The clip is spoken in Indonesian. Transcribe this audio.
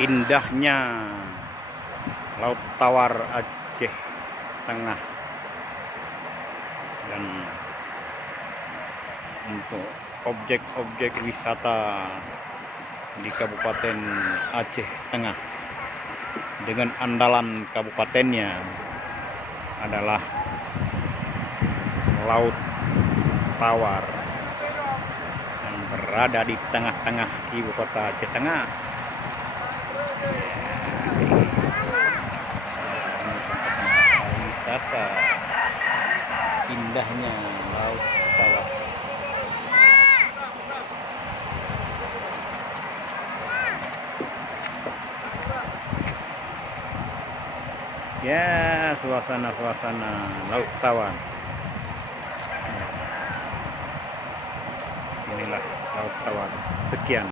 indahnya Laut Tawar Aceh Tengah. Dan untuk objek-objek wisata di Kabupaten Aceh Tengah dengan andalan kabupatennya adalah Laut Tawar yang berada di tengah-tengah ibu kota Aceh Tengah. Wisata indahnya Laut Tawar. Ya, suasana Laut Tawar. Inilah Laut Tawar. Sekian.